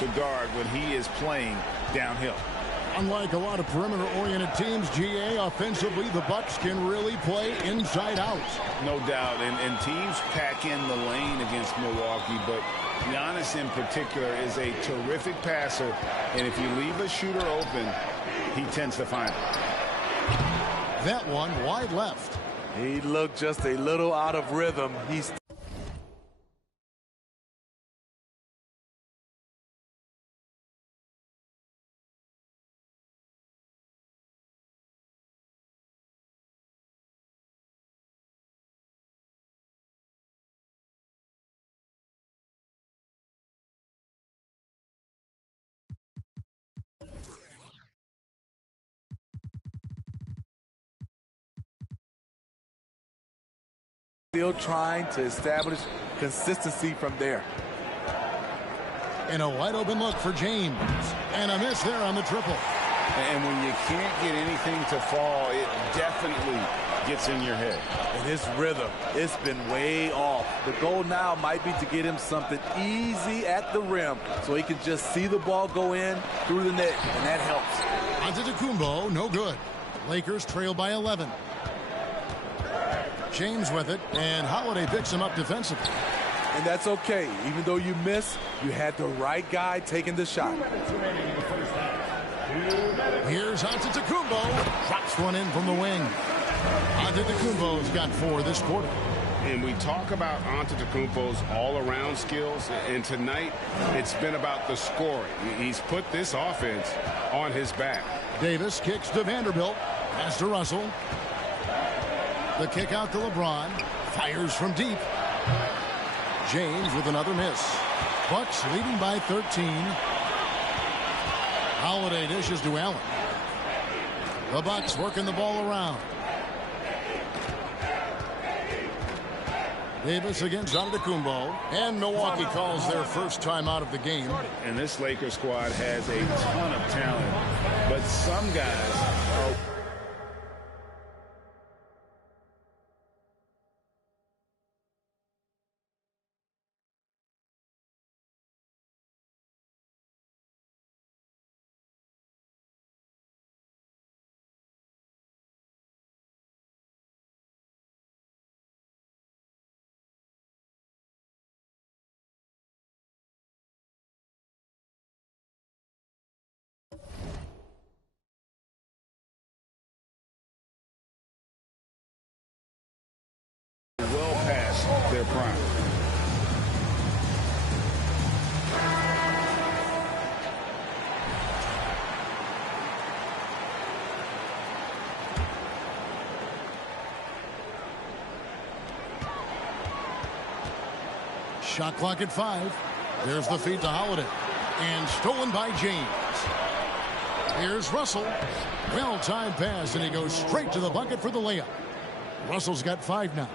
to guard when he is playing downhill. Unlike a lot of perimeter-oriented teams, GA, offensively, the Bucks can really play inside out. No doubt, and teams pack in the lane against Milwaukee, but Giannis in particular is a terrific passer, and if you leave a shooter open, he tends to find it. That one wide left. He looked just a little out of rhythm. He's still trying to establish consistency from there. And a wide open look for James. And a miss there on the triple. And when you can't get anything to fall, it definitely gets in your head. And his rhythm, it's been way off. The goal now might be to get him something easy at the rim so he can just see the ball go in through the net, and that helps. Antetokounmpo, no good. Lakers trail by 11. James with it, and Holiday picks him up defensively. And that's okay. Even though you miss, you had the right guy taking the shot. Here's Antetokounmpo. Drops one in from the wing. Antetokounmpo's got 4 this quarter. And we talk about Antetokounmpo's all-around skills, and tonight it's been about the scoring. He's put this offense on his back. Davis kicks to Vanderbilt. Pass to Russell. The kick out to LeBron. Fires from deep. James with another miss. Bucks leading by 13. Holiday dishes to Allen. The Bucks working the ball around. Davis against Antetokounmpo. And Milwaukee calls their first time out of the game. And this Lakers squad has a ton of talent, but some guys are... well past their prime. Shot clock at 5. There's the feed to Holiday. And stolen by James. Here's Russell. Well-timed pass, and he goes straight to the bucket for the layup. Russell's got 5 now.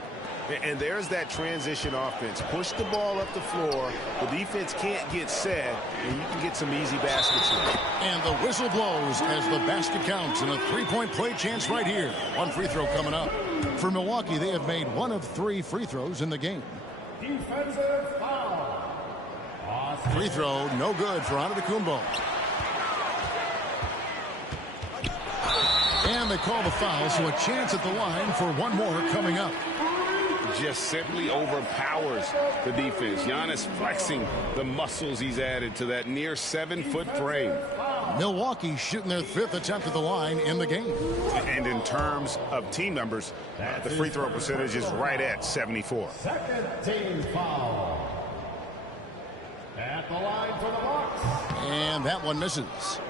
And there's that transition offense. Push the ball up the floor. The defense can't get set, and you can get some easy baskets here. And the whistle blows as the basket counts, and a 3-point play chance right here. One free throw coming up. For Milwaukee, they have made 1 of 3 free throws in the game. Defensive foul. Free throw, no good for Antetokounmpo. And they call the foul, so a chance at the line for one more coming up. Just simply overpowers the defense. Giannis flexing the muscles he's added to that near 7-foot frame. Milwaukee shooting their 5th attempt at the line in the game. And in terms of team numbers, the free throw percentage is right at 74. Second team foul. At the line for the Bucks. And that one misses.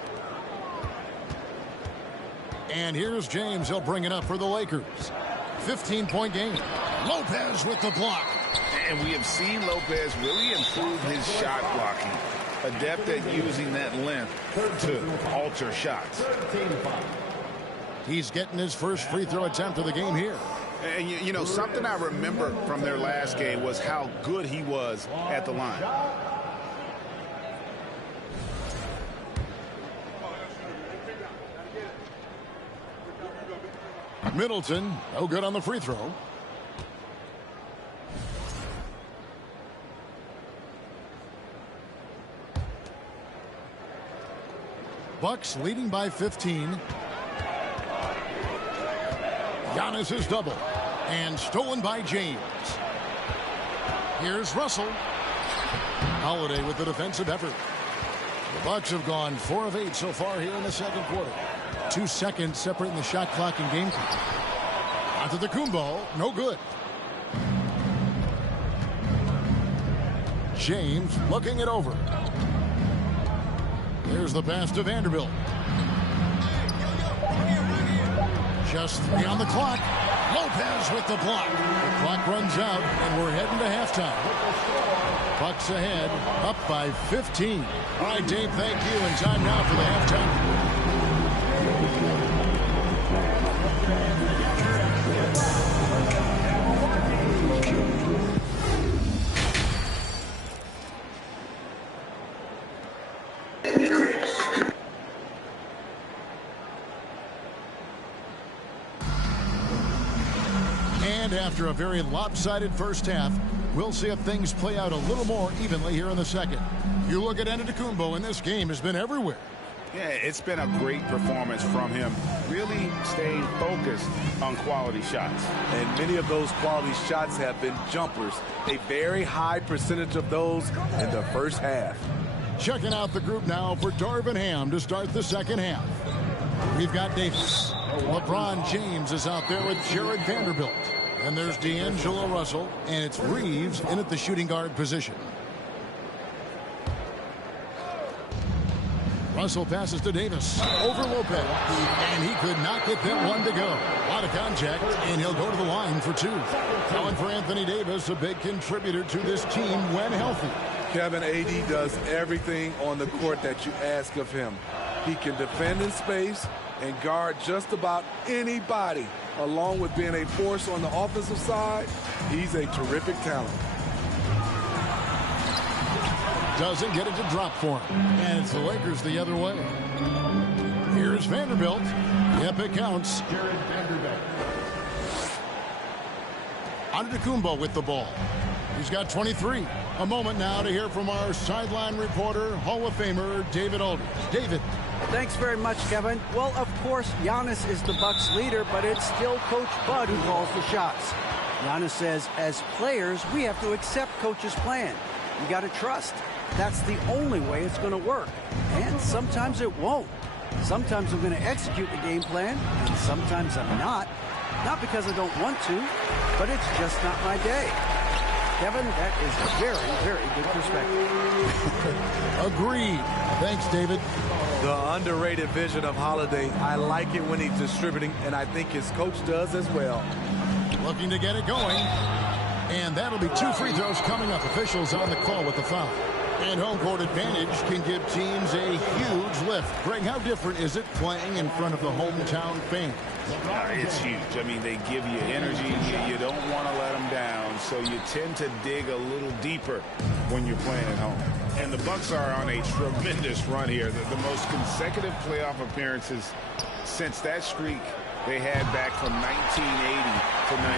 And here's James. He'll bring it up for the Lakers. 15-point game. Lopez with the block. And we have seen Lopez really improve his shot blocking. Adept at using that length to alter shots. He's getting his first free throw attempt of the game here. And you know, something I remember from their last game was how good he was at the line. Middleton, no good on the free throw. Bucks leading by 15. Giannis is double. And stolen by James. Here's Russell. Holiday with the defensive effort. The Bucks have gone 4 of 8 so far here in the second quarter. 2 seconds separating the shot clock and game clock. Antetokounmpo, no good. James looking it over. There's the pass to Vanderbilt. Just 3 on the clock. Lopez with the block. The clock runs out, and we're heading to halftime. Bucks ahead, up by 15. All right, Dave, thank you. And time now for the halftime. And after a very lopsided first half, we'll see if things play out a little more evenly here in the second. You look at Antetokounmpo, and this game has been everywhere. Yeah, it's been a great performance from him. Really staying focused on quality shots. And many of those quality shots have been jumpers. A very high percentage of those in the first half. Checking out the group now for Darvin Ham to start the second half. We've got Davis. LeBron James is out there with Jared Vanderbilt. And there's D'Angelo Russell, and it's Reeves in at the shooting guard position. Russell passes to Davis. Over Lopez. And he could not get that one to go. A lot of contact, and he'll go to the line for 2. Calling for Anthony Davis, a big contributor to this team when healthy. Kevin, AD does everything on the court that you ask of him. He can defend in space and guard just about anybody. Along with being a force on the offensive side, he's a terrific talent. Doesn't get it to drop for him. And it's the Lakers the other way. Here's Vanderbilt. Yep, it counts. Jared Vanderbilt. Antetokounmpo with the ball. He's got 23. A moment now to hear from our sideline reporter, Hall of Famer David Aldridge. David. Thanks very much, Kevin. Well, of course, Giannis is the Bucks leader, but it's still Coach Bud who calls the shots. Giannis says, as players, we have to accept Coach's plan. You got to trust. That's the only way it's going to work. And sometimes it won't. Sometimes I'm going to execute the game plan, and sometimes I'm not. Not because I don't want to, but it's just not my day. Kevin, that is a very, very good perspective. Agreed. Thanks, David. The underrated vision of Holiday. I like it when he's distributing, and I think his coach does as well. Looking to get it going. And that'll be 2 free throws coming up. Officials on the call with the foul. And home court advantage can give teams a huge lift. Greg, how different is it playing in front of the hometown fans? It's huge. I mean, they give you energy. You don't want to let them down, so you tend to dig a little deeper when you're playing at home. And the Bucks are on a tremendous run here. The most consecutive playoff appearances since that streak they had back from 1980 to 91.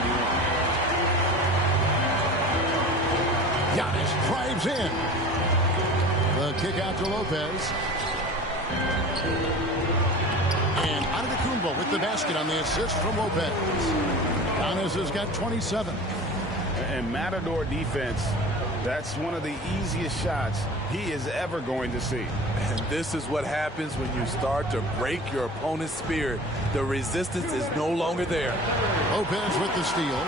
Giannis drives in. The kick out to Lopez. And Antetokounmpo with the basket on the assist from Lopez. Giannis has got 27. And Matador defense, that's one of the easiest shots he is ever going to see. And this is what happens when you start to break your opponent's spirit. The resistance is no longer there. Lopez with the steal.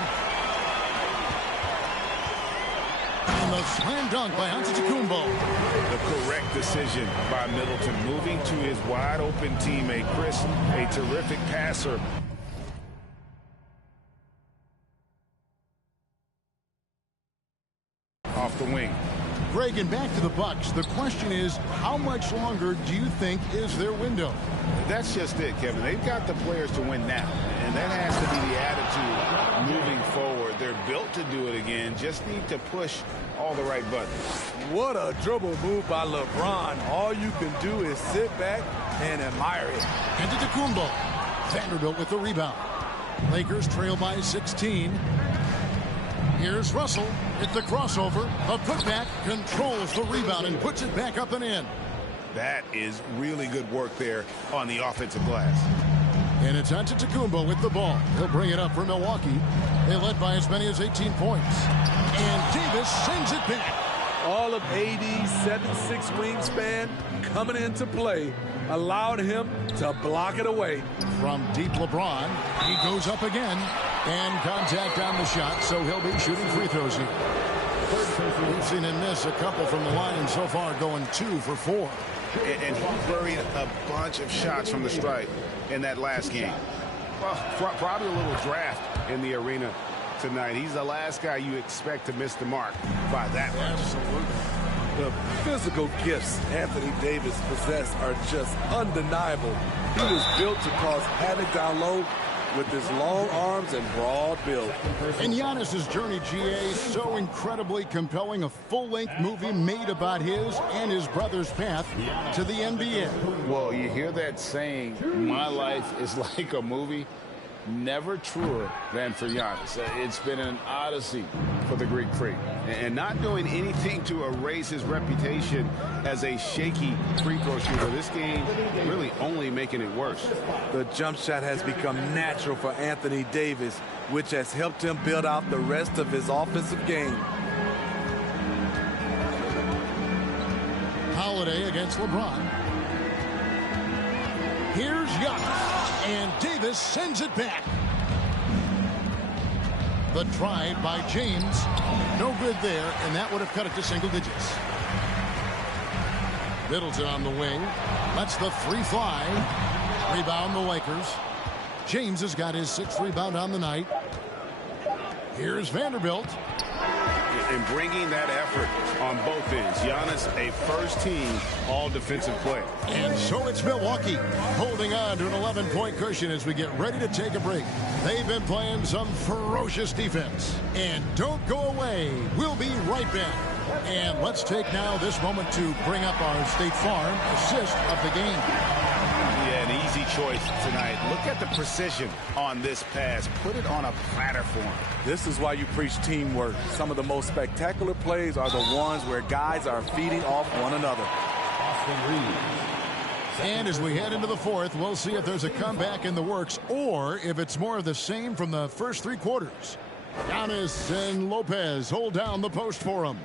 And the slam dunk by Antetokounmpo. The correct decision by Middleton, moving to his wide-open teammate, Chris, a terrific passer. Off the wing. Greg, and back to the Bucks. The question is, how much longer do you think is their window? That's just it, Kevin. They've got the players to win now, and that has to be the attitude moving forward. They're built to do it again. Just need to push all the right buttons. What a dribble move by LeBron. All you can do is sit back and admire it. Antetokounmpo. Vanderbilt with the rebound. Lakers trail by 16. Here's Russell. It's the crossover. A putback, controls the rebound and puts it back up and in. That is really good work there on the offensive glass. And it's Antetokounmpo with the ball. He'll bring it up for Milwaukee. They led by as many as 18 points. And Davis sends it back. All of AD's 7'6" wingspan coming into play allowed him to block it away. From deep LeBron, he goes up again. And contact on the shot, so he'll be shooting free throws here. We've seen him miss a couple from the line so far, going 2 for 4. And he buried a bunch of shots from the stripe in that last game. Well, probably a little draft in the arena tonight. He's the last guy you expect to miss the mark by that much. Absolutely. The physical gifts Anthony Davis possesses are just undeniable. He was built to cause havoc down low with his long arms and broad build. And Giannis's journey, GA, so incredibly compelling. A full-length movie made about his and his brother's path to the NBA. Well, you hear that saying, my life is like a movie. Never truer than for Giannis. It's been an odyssey for the Greek Freak. And not doing anything to erase his reputation as a shaky free throw shooter. This game really only making it worse. The jump shot has become natural for Anthony Davis, which has helped him build out the rest of his offensive game. Holiday against LeBron. Here's Giannis. And Davis sends it back. The drive by James. No good there, and that would have cut it to single digits. Middleton on the wing. Lets the three fly. Rebound the Lakers. James has got his 6th rebound on the night. Here's Vanderbilt. And bringing that effort on both ends. Giannis, a first-team all-defensive player. And so it's Milwaukee holding on to an 11-point cushion as we get ready to take a break. They've been playing some ferocious defense. And don't go away. We'll be right back. And let's take now this moment to bring up our State Farm assist of the game. Yeah, an easy choice tonight. Look at the precision on this pass. Put it on a platter for him. This is why you preach teamwork. Some of the most spectacular plays are the ones where guys are feeding off one another. And as we head into the 4th, we'll see if there's a comeback in the works or if it's more of the same from the first 3 quarters. Giannis and Lopez hold down the post for him.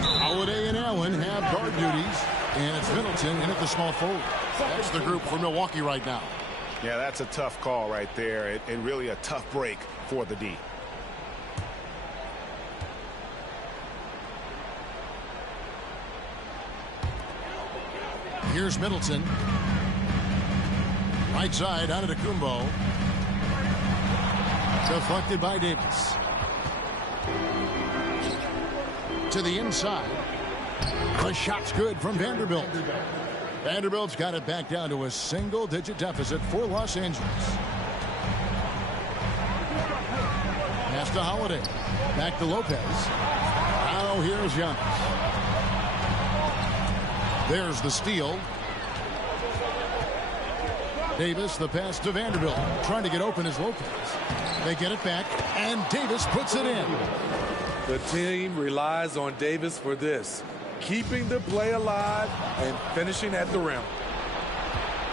Holiday and Allen have guard duties. And it's Middleton in at the small forward. That's the group for Milwaukee right now. Yeah, that's a tough call right there, and really a tough break for the D. Here's Middleton. Right side, Antetokounmpo. Deflected by Davis. To the inside. The shot's good from Vanderbilt. Vanderbilt's got it back down to a single-digit deficit for Los Angeles. Pass to Holiday. Back to Lopez. Now here's Giannis. There's the steal. Davis, the pass to Vanderbilt. Trying to get open is Lopez. They get it back, and Davis puts it in. The team relies on Davis for this. Keeping the play alive and finishing at the rim.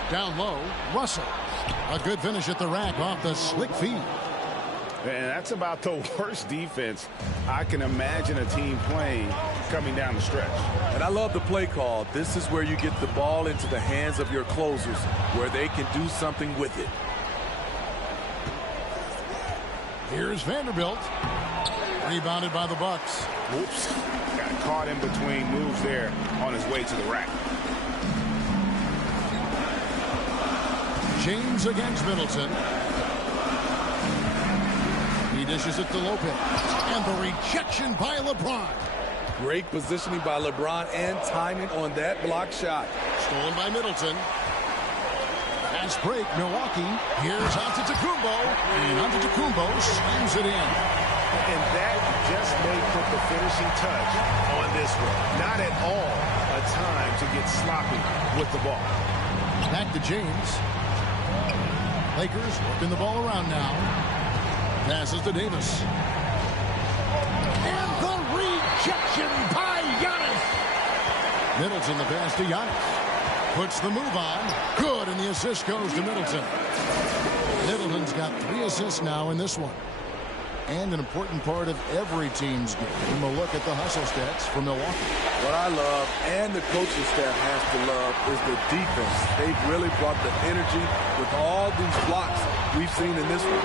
Down low, Russell. A good finish at the rack off the slick feed. And that's about the worst defense I can imagine a team playing coming down the stretch. And I love the play call. This is where you get the ball into the hands of your closers, where they can do something with it. Here's Vanderbilt. Rebounded by the Bucks. Oops. Got caught in between moves there on his way to the rack. James against Middleton. He dishes it to Lopez. And the rejection by LeBron. Great positioning by LeBron and timing on that block shot. Stolen by Middleton. Fast break, Milwaukee. Here's Antetokounmpo. And Antetokounmpo slams it in. And that just may put the finishing touch on this one. Not at all a time to get sloppy with the ball. Back to James. Lakers working the ball around now. Passes to Davis. And the rejection by Giannis. Middleton the pass to Giannis. Puts the move on. Good, and the assist goes to Middleton. Middleton's got 3 assists now in this one. And an important part of every team's game. And we'll look at the hustle stats for Milwaukee. What I love, and the coaching staff has to love, is the defense. They've really brought the energy with all these blocks we've seen in this one.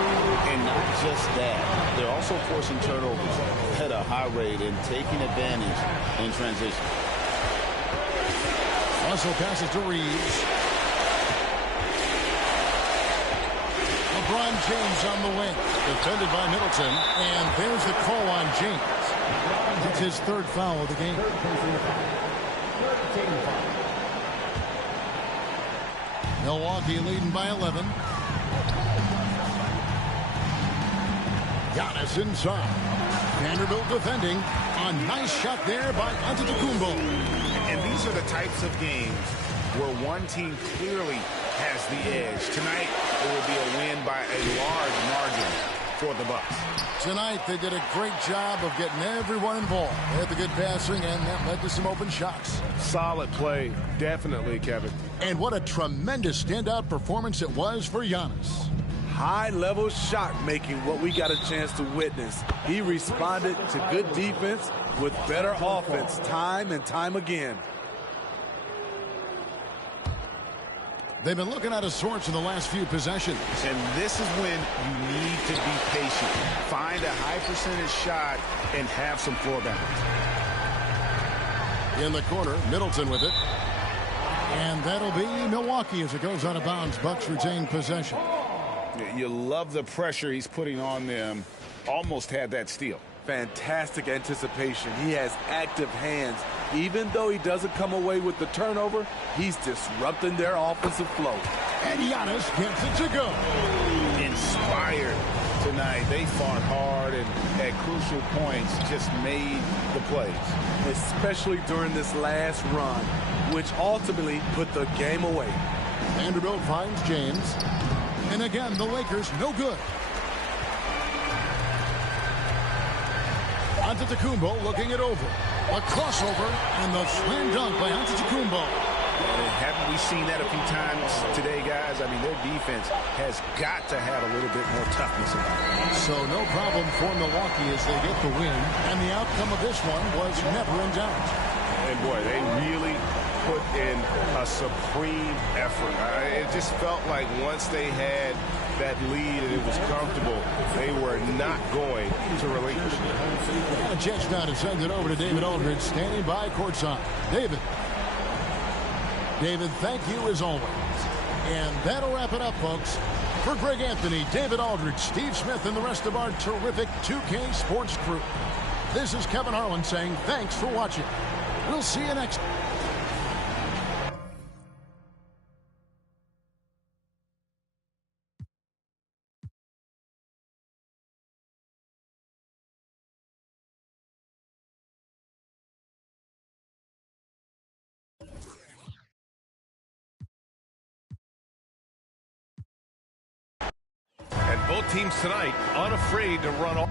And not just that, they're also forcing turnovers at a high rate and taking advantage in transition. Russell passes to Reeves. LeBron James on the wing. Defended by Middleton. And there's the call on James. It's his 3rd foul of the game. Milwaukee leading by 11. Giannis inside. Vanderbilt defending. A nice shot there by Antetokounmpo. And these are the types of games where one team clearly has the edge. Tonight, it will be a win by a large margin for the Bucks. Tonight, they did a great job of getting everyone involved. They had the good passing, and that led to some open shots. Solid play, definitely, Kevin. And what a tremendous standout performance it was for Giannis. High-level shot making, what we got a chance to witness. He responded to good defense with better offense time and time again. They've been looking out of sorts in the last few possessions. And this is when you need to be patient. Find a high percentage shot and have some floor balance. In the corner, Middleton with it. And that'll be Milwaukee as it goes out of bounds. Bucks retain possession. You love the pressure he's putting on them. Almost had that steal. Fantastic anticipation. He has active hands. Even though he doesn't come away with the turnover, he's disrupting their offensive flow. And Giannis gets it to go. Inspired tonight. They fought hard and at crucial points just made the plays. Especially during this last run, which ultimately put the game away. Vanderbilt finds James. And again, the Lakers no good. Antetokounmpo looking it over. A crossover and the slam dunk by Antetokounmpo. Haven't we seen that a few times today, guys? I mean, their defense has got to have a little bit more toughness about it. So no problem for Milwaukee as they get the win. And the outcome of this one was never in doubt. And boy, they really put in a supreme effort. It just felt like once they had that lead and it was comfortable, they were not going to relinquish it. And a chance now to send it over to David Aldridge, standing by courtside. David, thank you as always. And that'll wrap it up, folks. For Greg Anthony, David Aldridge, Steve Smith, and the rest of our terrific 2K Sports crew, this is Kevin Harlan saying thanks for watching. We'll see you next time. And both teams tonight unafraid to run off.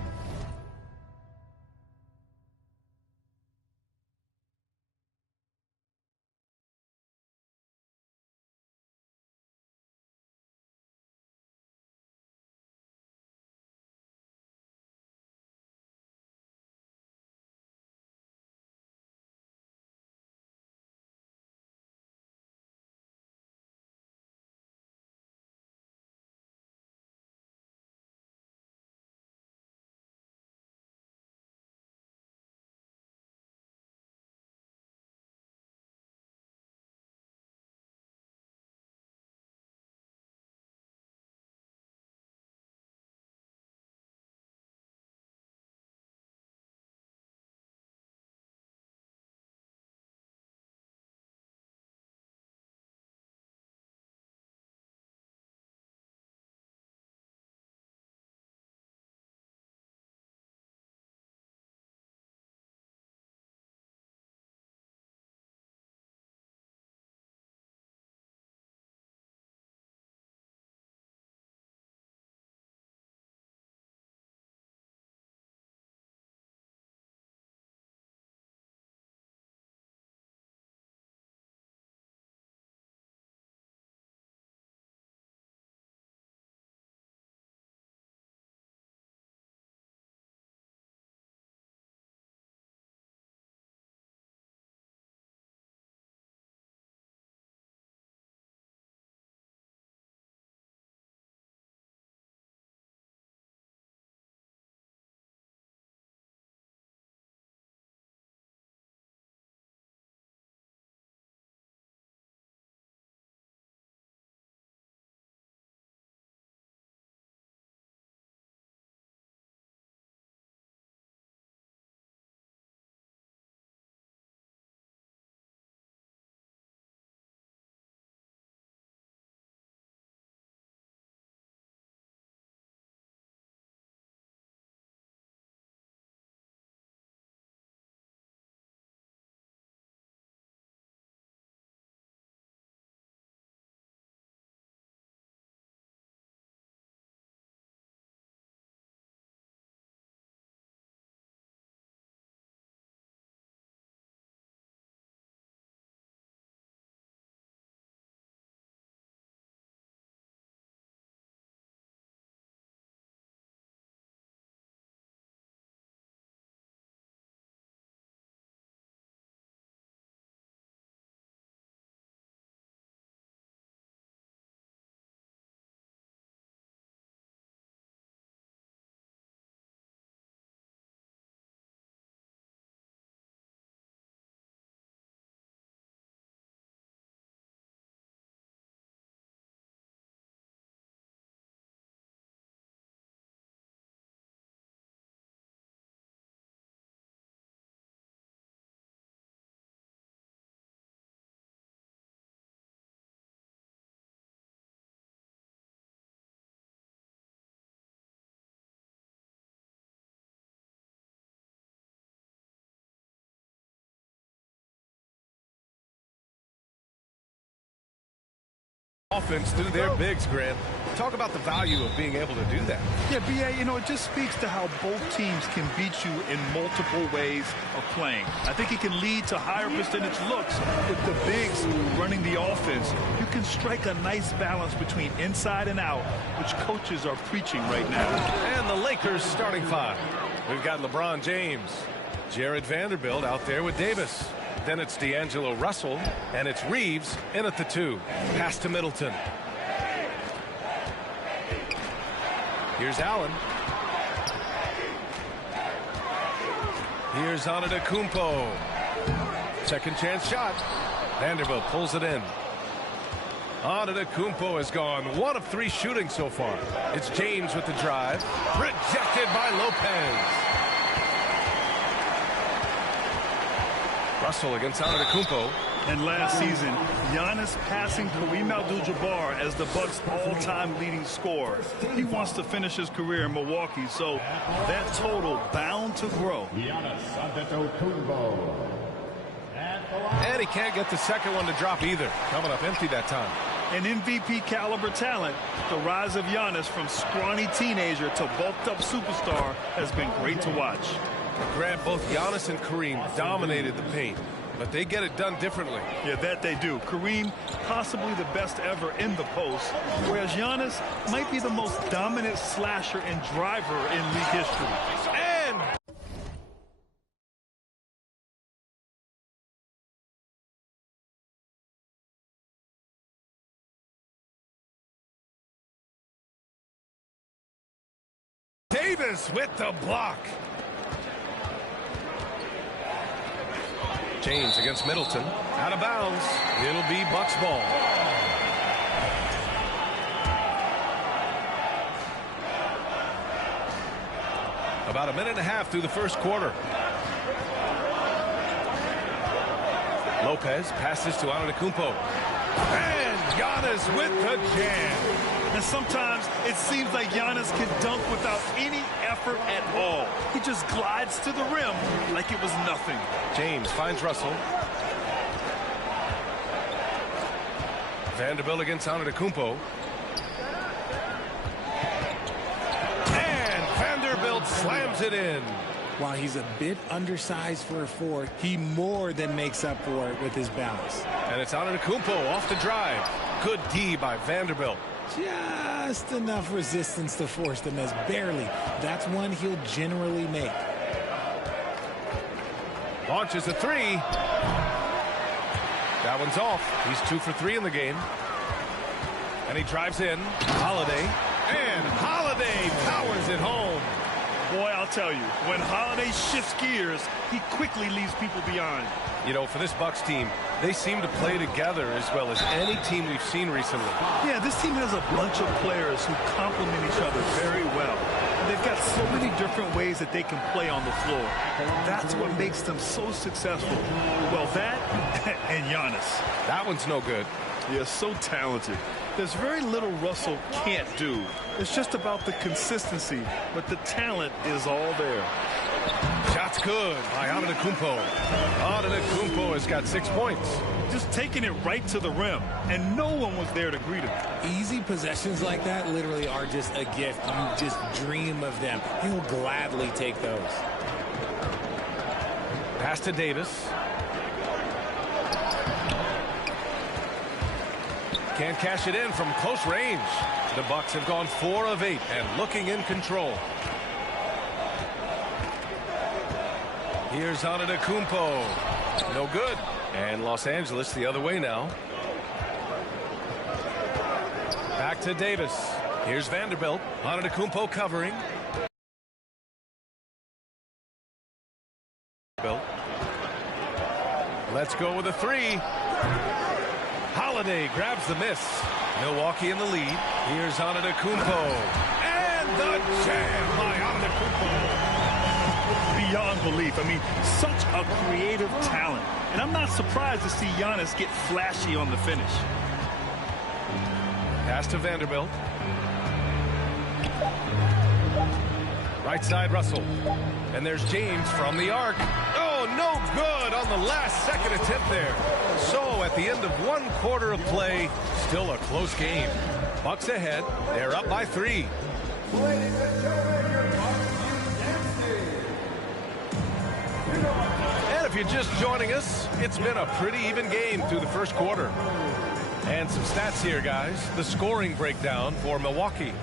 offense through their bigs, Grant. Talk about the value of being able to do that. Yeah, B.A., you know, it just speaks to how both teams can beat you in multiple ways of playing. I think it can lead to higher percentage looks with the bigs running the offense. You can strike a nice balance between inside and out, which coaches are preaching right now. And the Lakers starting five. We've got LeBron James, Jared Vanderbilt out there with Davis. Then it's D'Angelo Russell, and it's Reeves in at the 2. Pass to Middleton. Here's Allen. Here's Antetokounmpo. Second chance shot. Vanderbilt pulls it in. Antetokounmpo has gone 1 of 3 shooting so far. It's James with the drive. Rejected by Lopez. Russell against Antetokounmpo. And last season, Giannis passing Kareem Abdul-Jabbar as the Bucks' all-time leading scorer. He wants to finish his career in Milwaukee, so that total bound to grow. Giannis Antetokounmpo. And he can't get the second one to drop either. Coming up empty that time. An MVP caliber talent, the rise of Giannis from scrawny teenager to bulked-up superstar has been great to watch. Grant, both Giannis and Kareem dominated the paint, but they get it done differently. Yeah, that they do. Kareem, possibly the best ever in the post, whereas Giannis might be the most dominant slasher and driver in league history. And Davis with the block. James against Middleton. Out of bounds. It'll be Bucks ball. About a minute and a half through the first quarter. Lopez passes to Antetokounmpo. And Giannis with the jam. And sometimes it seems like Giannis can dunk without any effort at all. He just glides to the rim like it was nothing. James finds Russell. Vanderbilt against Antetokounmpo. And Vanderbilt slams it in. While he's a bit undersized for a 4, he more than makes up for it with his balance. And it's Antetokounmpo off the drive. Good D by Vanderbilt. Just enough resistance to force the miss. Barely. That's one he'll generally make. Launches a 3. That one's off. He's 2 for 3 in the game. And he drives in. Holiday. And Holiday powers it home. Boy, I'll tell you, when Holiday shifts gears, he quickly leaves people behind. You know, for this Bucks team, they seem to play together as well as any team we've seen recently. Yeah, this team has a bunch of players who complement each other very well. And they've got so many different ways that they can play on the floor. That's what makes them so successful. Well, that and Giannis. That one's no good. Yeah, so talented. There's very little Russell can't do. It's just about the consistency, but the talent is all there. Shot's good by Antetokounmpo. Antetokounmpo has got 6 points. Just taking it right to the rim, and no one was there to greet him. Easy possessions like that literally are just a gift. You just dream of them. He'll gladly take those. Pass to Davis. Can't cash it in from close range. The Bucks have gone 4 of 8 and looking in control. Here's Antetokounmpo. No good. And Los Angeles the other way now. Back to Davis. Here's Vanderbilt. Antetokounmpo covering. Let's go with a 3. Holiday grabs the miss. Milwaukee in the lead. Here's Antetokounmpo. And the jam by Antetokounmpo. Beyond belief. I mean, such a creative talent. And I'm not surprised to see Giannis get flashy on the finish. Pass to Vanderbilt. Right side, Russell. And there's James from the arc. Oh, no good on the last second attempt there. So at the end of 1/4 of play, still a close game. Bucks ahead. They're up by 3. And if you're just joining us, it's been a pretty even game through the first quarter. And some stats here, guys. The scoring breakdown for Milwaukee.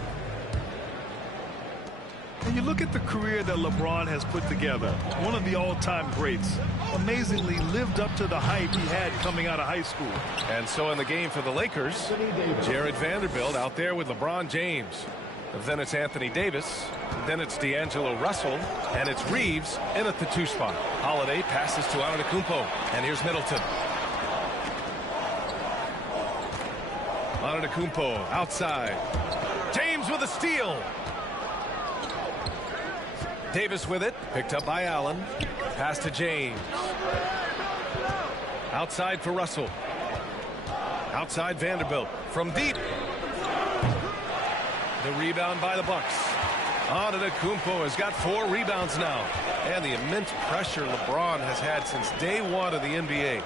When you look at the career that LeBron has put together, one of the all-time greats, amazingly lived up to the hype he had coming out of high school. And so in the game for the Lakers, Jared Vanderbilt out there with LeBron James. Then it's Anthony Davis. Then it's D'Angelo Russell. And it's Reeves in at the 2 spot. Holiday passes to Antetokounmpo. And here's Middleton. Antetokounmpo outside. James with a steal. Davis with it. Picked up by Allen. Pass to James. Outside for Russell. Outside Vanderbilt. From deep. The rebound by the Bucks. Antetokounmpo has got 4 rebounds now. And the immense pressure LeBron has had since day 1 of the NBA.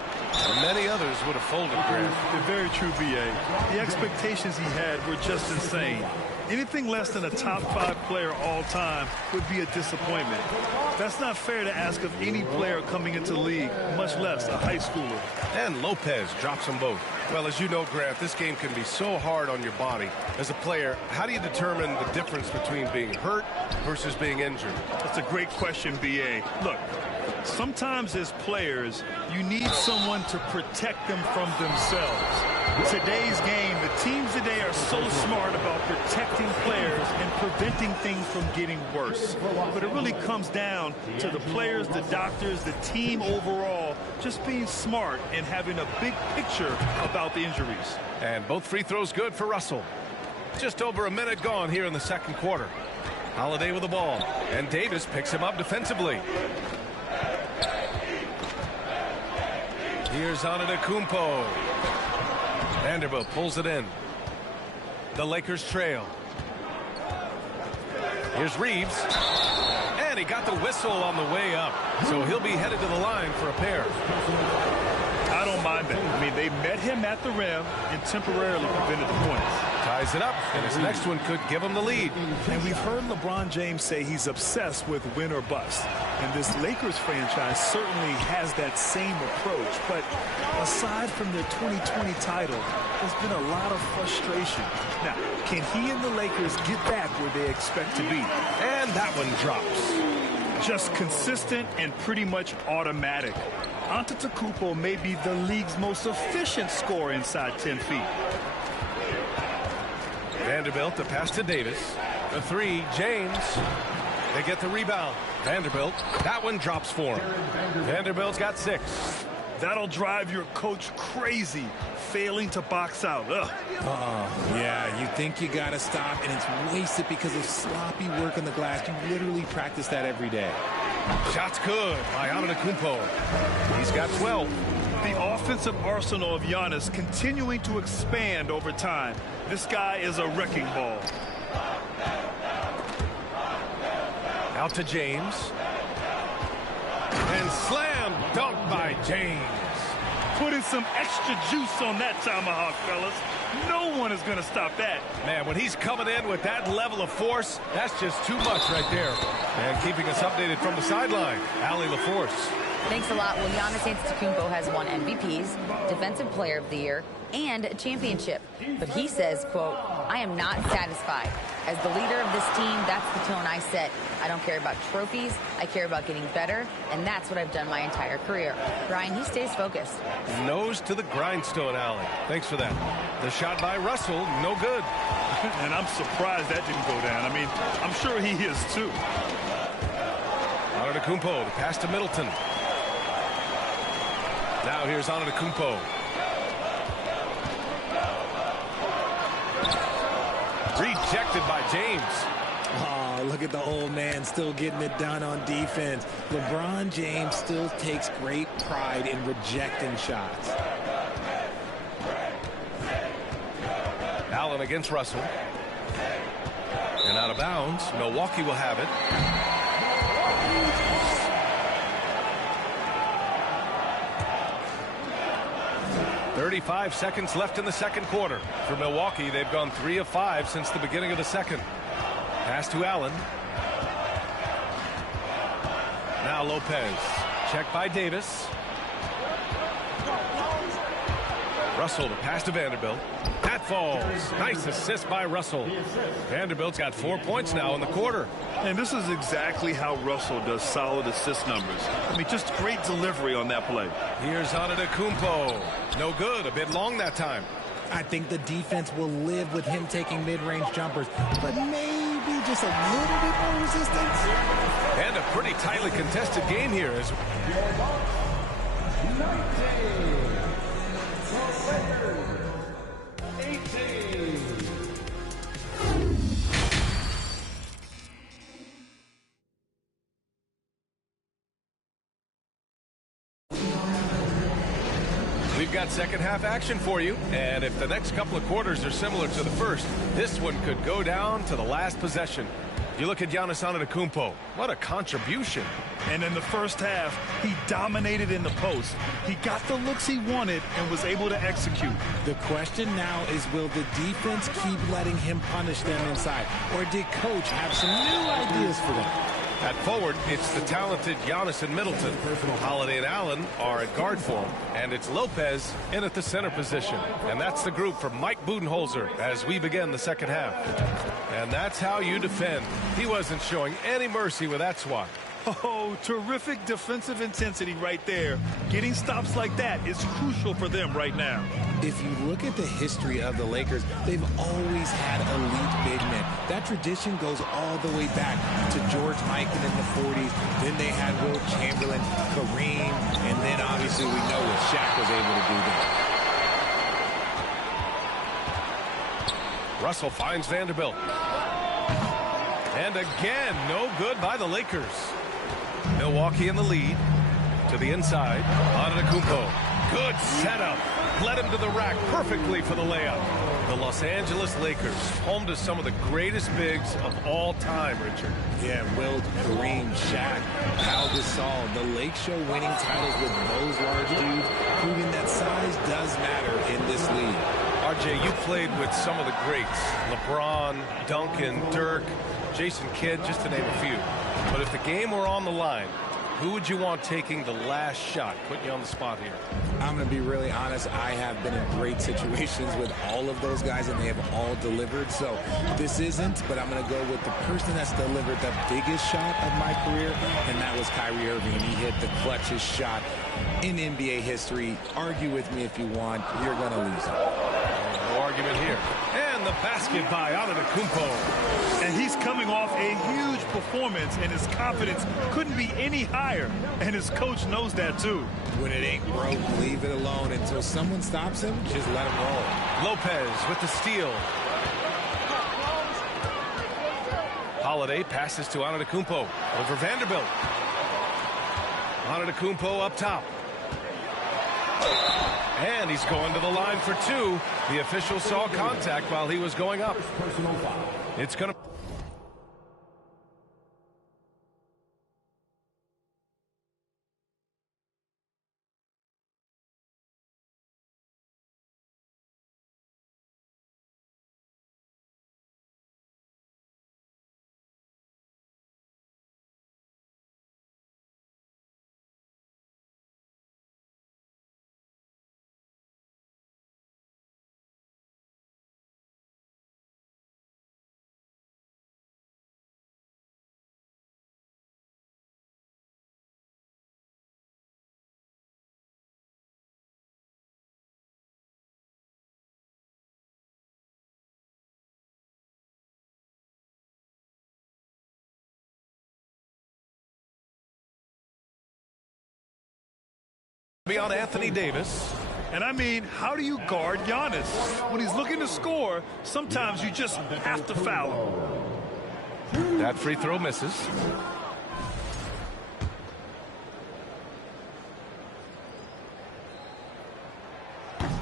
Many others would have folded, Grant. Very true, B.A. The expectations he had were just insane. Anything less than a top 5 player all time would be a disappointment. That's not fair to ask of any player coming into the league, much less a high schooler. And Lopez drops them both. Well, as you know, Grant, this game can be so hard on your body. As a player, how do you determine the difference between being hurt versus being injured? That's a great question, B.A. Look, sometimes as players, you need someone to protect them from themselves. Today's game, the teams today are so smart about protecting players and preventing things from getting worse. But it really comes down to the players, the doctors, the team overall, just being smart and having a big picture about the injuries. And both free throws good for Russell. Just over a minute gone here in the second quarter. Holiday with the ball. And Davis picks him up defensively. Here's Antetokounmpo. Vanderbilt pulls it in. The Lakers trail. Here's Reeves. And he got the whistle on the way up. So he'll be headed to the line for a pair. I don't mind that. I mean, they met him at the rim and temporarily prevented the points. Ties it up, and his next one could give him the lead. And we've heard LeBron James say he's obsessed with win or bust. And this Lakers franchise certainly has that same approach. But aside from their 2020 title, there's been a lot of frustration. Now, can he and the Lakers get back where they expect to be? And that one drops. Just consistent and pretty much automatic. Antetokounmpo may be the league's most efficient scorer inside 10 feet. Vanderbilt, the pass to Davis. The 3, James. They get the rebound. Vanderbilt, that one drops for him. Vanderbilt's got 6. That'll drive your coach crazy, failing to box out. Ugh. Yeah, you think you got to stop, and it's wasted because of sloppy work on the glass. You literally practice that every day. Shot's good by Antetokounmpo. He's got 12. The offensive arsenal of Giannis continuing to expand over time. This guy is a wrecking ball. Out to James. And slam dunk by James. Putting some extra juice on that tomahawk, fellas. No one is going to stop that. Man, when he's coming in with that level of force, that's just too much right there. And keeping us updated from the sideline, Allie LaForce. Thanks a lot. Well, Giannis Antetokounmpo has won MVPs, Defensive Player of the Year, and a championship. But he says, quote, I am not satisfied. As the leader of this team, that's the tone I set. I don't care about trophies. I care about getting better, and that's what I've done my entire career. Brian, he stays focused. Nose to the grindstone, Allie. Thanks for that. The shot by Russell, no good. And I'm surprised that didn't go down. I mean, I'm sure he is too. Antetokounmpo, the pass to Middleton. Now here's Antetokounmpo. Rejected by James. Oh, look at the old man still getting it done on defense. LeBron James still takes great pride in rejecting shots. Allen against Russell. And out of bounds. Milwaukee will have it. .35 seconds left in the second quarter. For Milwaukee, they've gone 3 of 5 since the beginning of the second. Pass to Allen. Now Lopez. Checked by Davis. Russell to pass to Vanderbilt. That falls. Nice assist by Russell. Vanderbilt's got 4 points now in the quarter. And this is exactly how Russell does solid assist numbers. I mean, just great delivery on that play. Here's Antetokounmpo. No good. A bit long that time. I think the defense will live with him taking mid-range jumpers, but maybe just a little bit more resistance. And a pretty tightly contested game here. As we've got second half action for you, and if the next couple of quarters are similar to the first, this one could go down to the last possession. You look at Giannis Antetokounmpo. What a contribution. And in the first half, he dominated in the post. He got the looks he wanted and was able to execute. The question now is, will the defense keep letting him punish them inside? Or did Coach have some new ideas for them? At forward, it's the talented Giannis and Middleton. Holiday and Allen are at guard form, and it's Lopez in at the center position. And that's the group from Mike Budenholzer as we begin the second half. And that's how you defend. He wasn't showing any mercy with that swat. Oh, terrific defensive intensity right there. Getting stops like that is crucial for them right now. If you look at the history of the Lakers, they've always had elite big men. That tradition goes all the way back to George Mikan in the 40s. Then they had Wilt Chamberlain, Kareem, and then obviously we know what Shaq was able to do there. Russell finds Vanderbilt. And again, no good by the Lakers. Milwaukee in the lead. To the inside. Antetokounmpo. Good setup. Led him to the rack perfectly for the layup. The Los Angeles Lakers, home to some of the greatest bigs of all time, Richard. Yeah, Wilt, Kareem, Shaq, Pau Gasol. The Lake Show winning titles with those large dudes, proving that size does matter in this league. RJ, you played with some of the greats. LeBron, Duncan, Dirk, Jason Kidd, just to name a few. But if the game were on the line, who would you want taking the last shot? Putting you on the spot here. I'm going to be really honest. I have been in great situations with all of those guys, and they have all delivered. So this isn't, but I'm going to go with the person that's delivered the biggest shot of my career, and that was Kyrie Irving. He hit the clutchest shot in NBA history. Argue with me if you want. You're going to lose it. No argument here. And the basket by Antetokounmpo. And he's coming off a huge performance, and his confidence couldn't be any higher. And his coach knows that, too. When it ain't broke, leave it alone. Until someone stops him, just let him roll. Lopez with the steal. Holiday passes to Antetokounmpo over Vanderbilt. Antetokounmpo up top. And he's going to the line for two. The official saw contact while he was going up. It's going to... be on Anthony Davis. And I mean, how do you guard Giannis? When he's looking to score, sometimes you just have to foul him. That free throw misses.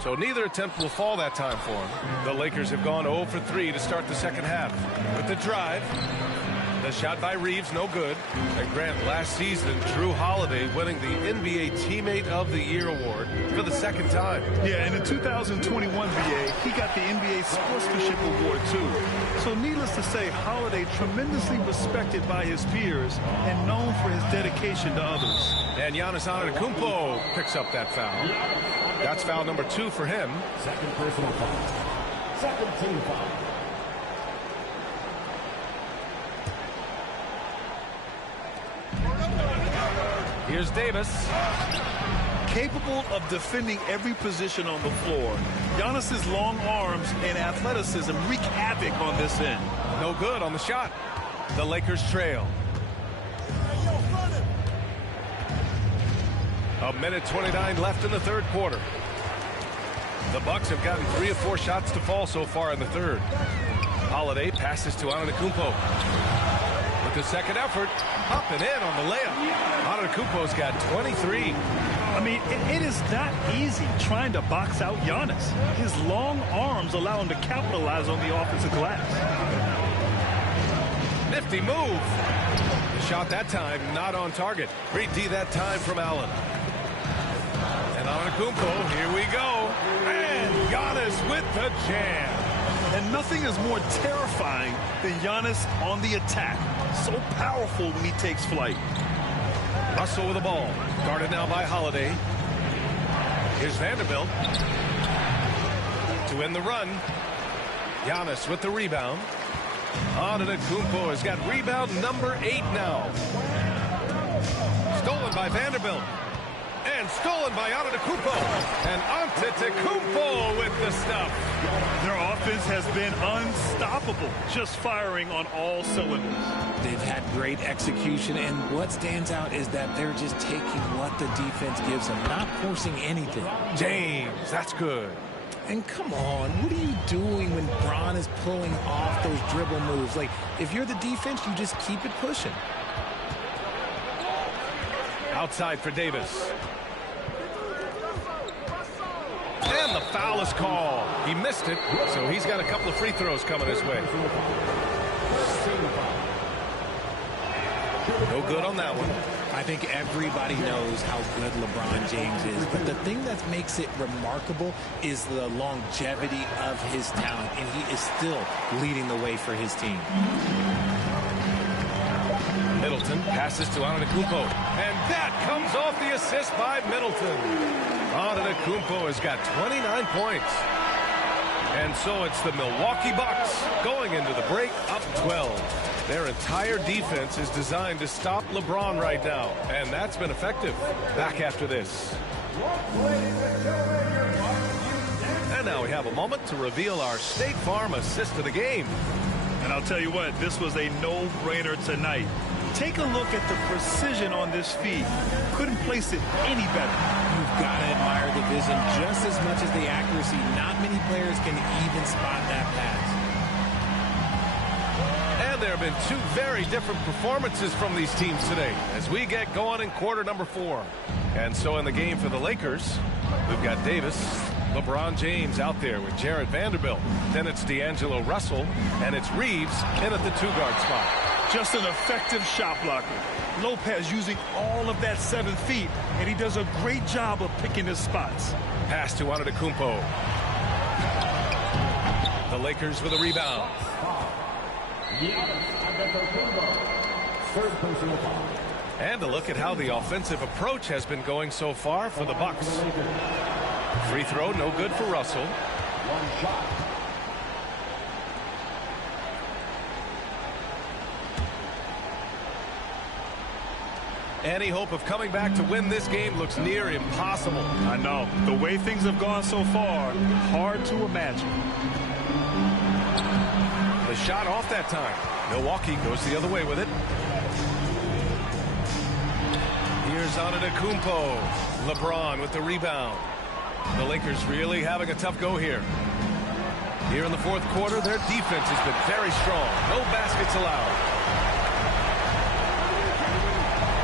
So neither attempt will fall that time for him. The Lakers have gone 0 for 3 to start the second half. With the drive, the shot by Reeves, no good. And Grant, last season, Drew Holiday winning the NBA Teammate of the Year award for the second time. Yeah, and in 2021 VA, he got the NBA Sportsmanship Award too. So needless to say, Holiday tremendously respected by his peers and known for his dedication to others. And Giannis Antetokounmpo picks up that foul. That's foul number 2 for him. Second personal foul. Second team foul. Here's Davis. Capable of defending every position on the floor, Giannis's long arms and athleticism wreak havoc on this end. No good on the shot. The Lakers trail. A minute 29 left in the third quarter. The Bucks have gotten 3 of 4 shots to fall so far in the third. Holiday passes to Antetokounmpo. With the second effort, up and in on the layup. Antetokounmpo's got 23. I mean, it is not easy trying to box out Giannis. His long arms allow him to capitalize on the offensive glass. Nifty move. The shot that time not on target. Great D that time from Allen. And Antetokounmpo, here we go. And Giannis with the jam. And nothing is more terrifying than Giannis on the attack. So powerful when he takes flight. Russell with the ball. Guarded now by Holiday. Here's Vanderbilt. To end the run. Giannis with the rebound. Antetokounmpo has got rebound number 8 now. Stolen by Vanderbilt. And stolen by Antetokounmpo. And Antetokounmpo with the stuff. Their offense has been unstoppable, just firing on all cylinders. They've had great execution, and what stands out is that they're just taking what the defense gives them, not forcing anything. James, that's good. And come on, what are you doing when Bron is pulling off those dribble moves? Like, if you're the defense, you just keep it pushing. Outside for Davis. And the foul is called. He missed it, so he's got a couple of free throws coming his way. No good on that one. I think everybody knows how good LeBron James is, but the thing that makes it remarkable is the longevity of his talent, and he is still leading the way for his team. Middleton passes to Antetokounmpo, and that comes off the assist by Middleton. Antetokounmpo has got 29 points. And so it's the Milwaukee Bucks going into the break up 12. Their entire defense is designed to stop LeBron right now, and that's been effective. Back after this. And now we have a moment to reveal our State Farm assist of the game. And I'll tell you what, this was a no-brainer tonight. Take a look at the precision on this feed. Couldn't place it any better. You've got to admire the vision just as much as the accuracy. Not many players can even spot that pass. And there have been 2 very different performances from these teams today as we get going in quarter number 4. And so in the game for the Lakers, we've got Davis, LeBron James out there with Jarred Vanderbilt. Then it's D'Angelo Russell, and it's Reeves in at the 2-guard spot. Just an effective shot blocker. Lopez using all of that 7 feet, and he does a great job of picking his spots. Pass to Antetokounmpo. The Lakers with a rebound. And a look at how the offensive approach has been going so far for the Bucks. Free throw, no good for Russell. One shot. Any hope of coming back to win this game looks near impossible. I know. The way things have gone so far, hard to imagine. The shot off that time. Milwaukee goes the other way with it. Here's Antetokounmpo. LeBron with the rebound. The Lakers really having a tough go here. Here in the fourth quarter, their defense has been very strong. No baskets allowed.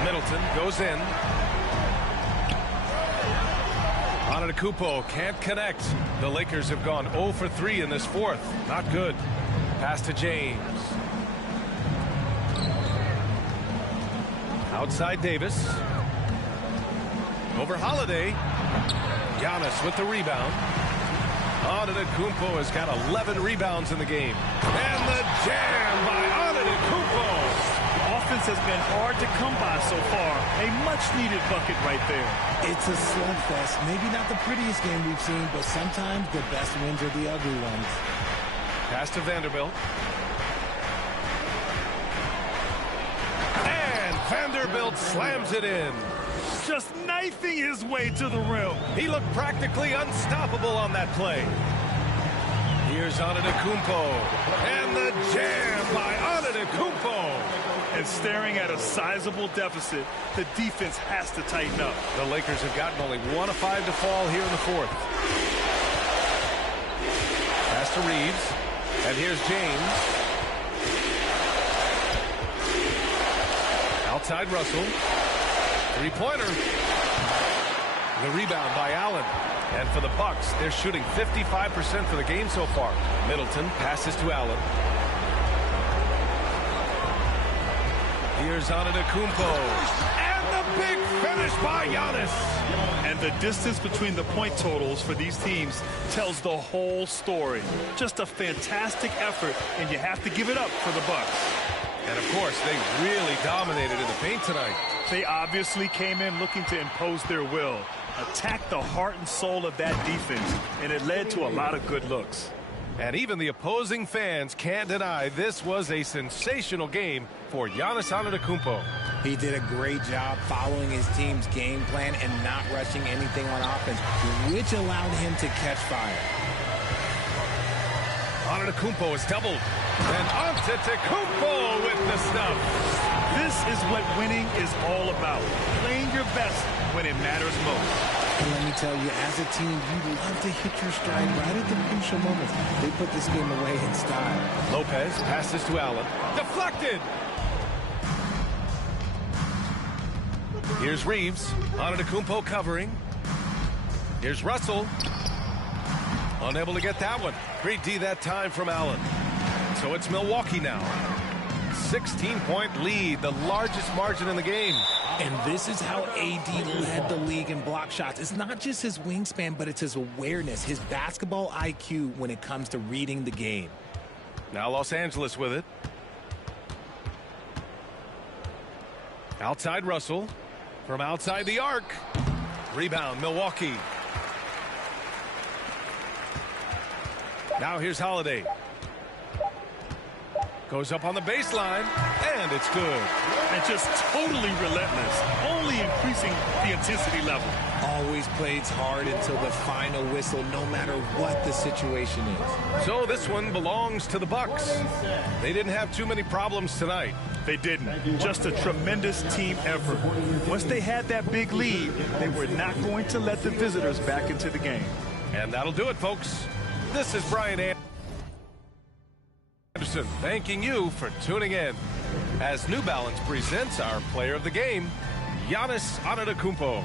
Middleton goes in. Antetokounmpo can't connect. The Lakers have gone 0 for 3 in this fourth. Not good. Pass to James. Outside Davis. Over Holiday. Giannis with the rebound. Antetokounmpo has got 11 rebounds in the game. And the jam by Antetokounmpo. The offense has been hard to come by so far. A much-needed bucket right there. It's a slugfest. Maybe not the prettiest game we've seen, but sometimes the best wins are the ugly ones. Pass to Vanderbilt. And Vanderbilt slams it in. Just knifing his way to the rim. He looked practically unstoppable on that play. Here's Antetokounmpo. And the jam by Antetokounmpo. And staring at a sizable deficit, the defense has to tighten up. The Lakers have gotten only 1 of 5 to fall here in the fourth. Pass to Reeves. And here's James. Outside Russell. Three-pointer. The rebound by Allen. And for the Bucks, they're shooting 55% for the game so far. Middleton passes to Allen. Here's Antetokounmpo. And the big finish by Giannis. And the distance between the point totals for these teams tells the whole story. Just a fantastic effort, and you have to give it up for the Bucks. And of course, they really dominated in the paint tonight. They obviously came in looking to impose their will, attack the heart and soul of that defense, and it led to a lot of good looks. And even the opposing fans can't deny this was a sensational game for Giannis Antetokounmpo. He did a great job following his team's game plan and not rushing anything on offense, which allowed him to catch fire. Antetokounmpo is doubled. And Antetokounmpo with the stuff. This is what winning is all about. Playing your best when it matters most. And let me tell you, as a team, you love to hit your stride right at the crucial moments. They put this game away in style. Lopez passes to Allen. Deflected! Here's Reeves. Antetokounmpo covering. Here's Russell. Unable to get that one. Great D that time from Allen. So it's Milwaukee now. 16-point lead, the largest margin in the game. And this is how AD led the league in block shots. It's not just his wingspan, but it's his awareness, his basketball IQ when it comes to reading the game. Now Los Angeles with it. Outside Russell. From outside the arc. Rebound, Milwaukee. Now here's Holiday. Goes up on the baseline, and it's good. And just totally relentless, only increasing the intensity level. Always plays hard until the final whistle, no matter what the situation is. So this one belongs to the Bucks. They didn't have too many problems tonight. They didn't. Just a tremendous team effort. Once they had that big lead, they were not going to let the visitors back into the game. And that'll do it, folks. This is Brian Anderson thanking you for tuning in as New Balance presents our player of the game, Giannis Antetokounmpo.